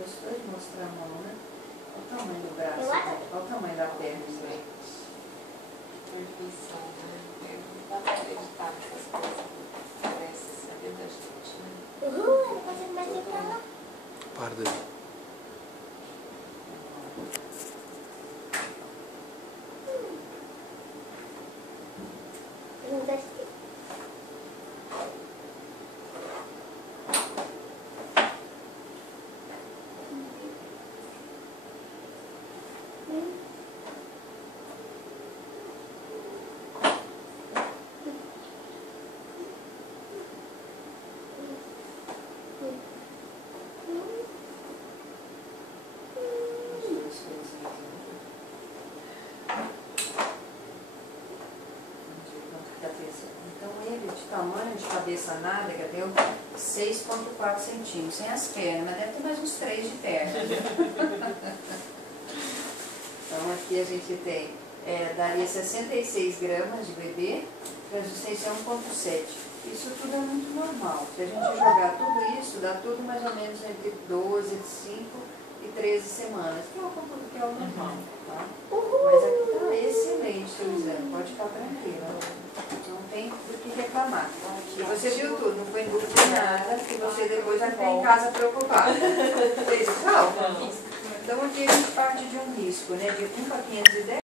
Gostou de mostrar a mão, né? Olha o tamanho do braço, olha o tamanho da perna, gente. Perfeição, né? Não dá pra acreditar nessas coisas. Parece saber da gente, né? Não consigo mais ir pra lá. Para daí. Não dá assim. Então ele de tamanho de cabeça nádega deu 6,4 centímetros, sem as pernas, mas deve ter mais uns 3 de perna. Então aqui a gente tem, daria 66 gramas de bebê, resistência é 1,7. Isso tudo é muito normal. Se a gente jogar tudo isso, dá tudo mais ou menos entre 12, 5 e 13 semanas, que é o normal, tá? Mas aqui está excelente seu exame, pode ficar tranquila. Não tem do que reclamar. E você viu tudo, não foi dúvida em nada, que você depois vai ficar em casa preocupada. Fez o cálculo? Então aqui a gente parte de um risco, né, de 1 para 510.